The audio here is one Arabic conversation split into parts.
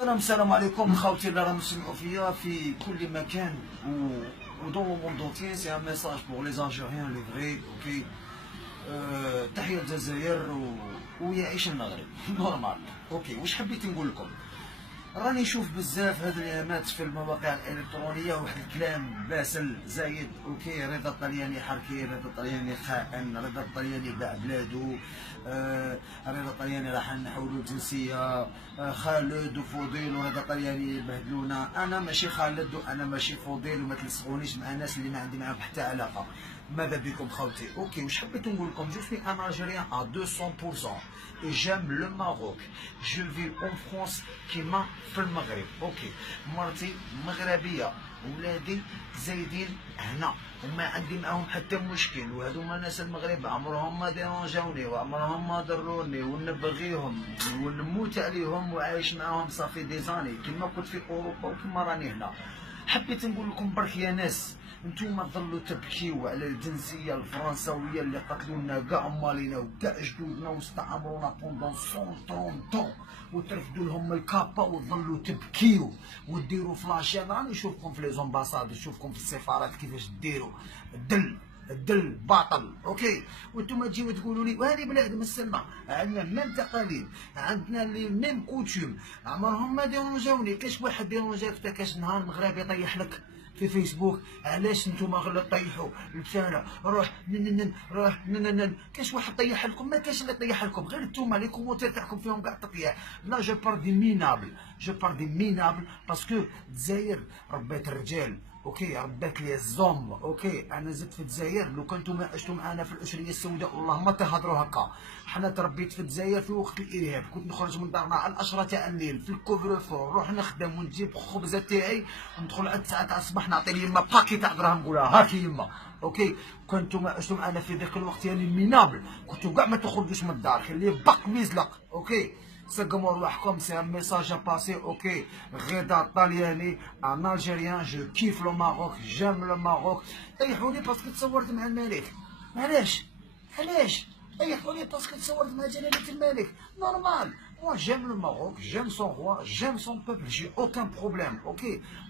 السلام عليكم خوتي اللي راهم يسمعوا فيا في كل مكان و دون لو موند اونتيي. سي ان ميساج بور لي الجيريان لي فري اوكي. تحية الجزائر ويعيش المغرب نورمال اوكي. واش حبيت نقول لكم؟ راني نشوف بزاف هاد الايامات في المواقع الالكترونيه واحد الكلام باسل زايد اوكي. رضا الطلياني حركي، رضا الطلياني خائن، رضا الطلياني باع بلادو، رضا الطلياني راح نحولو الجنسيه، خالد وفضيل ورضا الطلياني يبهدلونا. انا ماشي خالد وانا ماشي فضيل وما تلصقونيش مع ناس اللي ما عندي معاهم حتى علاقه. ماذا بكم خوتي؟ اوكي. واش حبيت نقول لكم؟ جو سوي ان الجيريان ا 200% et j'aime le Maroc. Je vis en France كيما في المغرب اوكي. مرتي مغربيه، ولادي زايدين هنا وما عندي معاهم حتى مشكل، وهذوما ناس المغرب عمرهم ما ديرونجاوني وعمرهم ما ضروني ونبغيهم ونموت عليهم وعايش معاهم صافي دي زاني كيما كنت في اوروبا وكيما راني هنا. حبيت نقول لكم برك يا ناس، نتوما تظلوا تبكيو على الجنسيه الفرنساويه اللي قتلونا كاع مالينا وكاع جدودنا واستعمرونا بوندون 130 وترفدوا لهم الكابا وتظلوا تبكيو وديروا فلاشات. راني نشوفكم في لي زومباساد، نشوفكم في السفارات كيفاش ديروا الدل باطل اوكي. وانتم تجيو تقولوا لي وهذه بلاد مسلمه، عندنا ميم تقاليد، عندنا لي ميم كوتشوم، عمرهم ما ديرونجاوني. كاش واحد ديرونجاك حتى كاش نهار مغربي يطيح لك في فيسبوك؟ علاش نتوما غير طيحوا لبسانه روح روح كاش واحد طيح لكم؟ ما كاش اللي طيح لكم، غير نتوما لي كومونتير تاعكم فيهم كاع تطيح. لا جو بار دي مينابل، جو بار دي مينابل باسكو الجزائر ربات الرجال اوكي، ربات لي الزوم اوكي. انا زدت في الجزائر، لو كنتم عشتوا معنا في الاسريه السوداء والله ما تهضروا هكا. حنا تربيت في الجزائر في وقت الارهاب، كنت نخرج من دارنا على 10 تاع الليل في الكوفرفو، نروح نخدم ونجيب خبزه تاعي وندخل على 9 تاع الصباح نعطي ليما باكي تاع دراهم نقولها هاكي يما اوكي. كنتم عشتوا معنا في ذاك الوقت يعني مينابل، كنتوا كاع ما تخرجوش من الدار، خليه باك ميزلق اوكي. سقموا رواحكم، سي ان ميساج باسي اوكي. غدا الطلياني ان الجيريان، جو كيف لو ماروك، جيم لو ماروك. طيحوني باسكو تصورت مع الملك، علاش طيحوني باسكو تصورت مع جلالة الملك؟ نورمال. Moi j'aime le Maroc, j'aime son roi, j'aime son peuple, j'ai aucun problème, ok.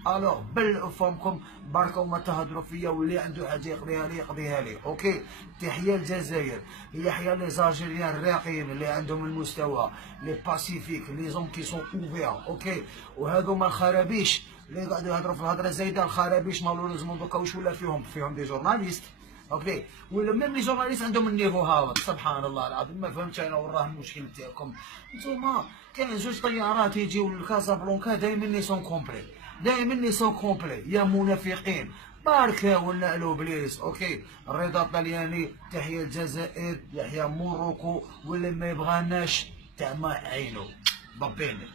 Alors بل فمكم بركة وما تهضروا فيا، واللي عنده حاجة يقضيها لي يقضيها لي، اوكي. تحية الجزائر، يحيى لي زالجيريان الراقيين اللي عندهم المستوى، لي باسيفيك، لي زوم كي سون اوفير، اوكي. وهذوما الخرابيش اللي قاعدوا يهضروا في الهضرة زايدة، الخرابيش مالوريزمون دوكا واش ولا فيهم دي جورناليست اوكي. ولا ميم لي جورناليست عندهم النيفو هابط، سبحان الله العظيم. ما فهمتش انا وين راه المشكل تاعكم نتوما. كاين زوج طيارات يجيو لكازابلانكا دايما لي سون كومبلي، دايما لي سون كومبلي يا منافقين. باركا ونعلو بليس اوكي. رضا الطلياني، تحية الجزائر، يحيى موروكو، واللي ما يبغاناش تاع ما عينو بابيني.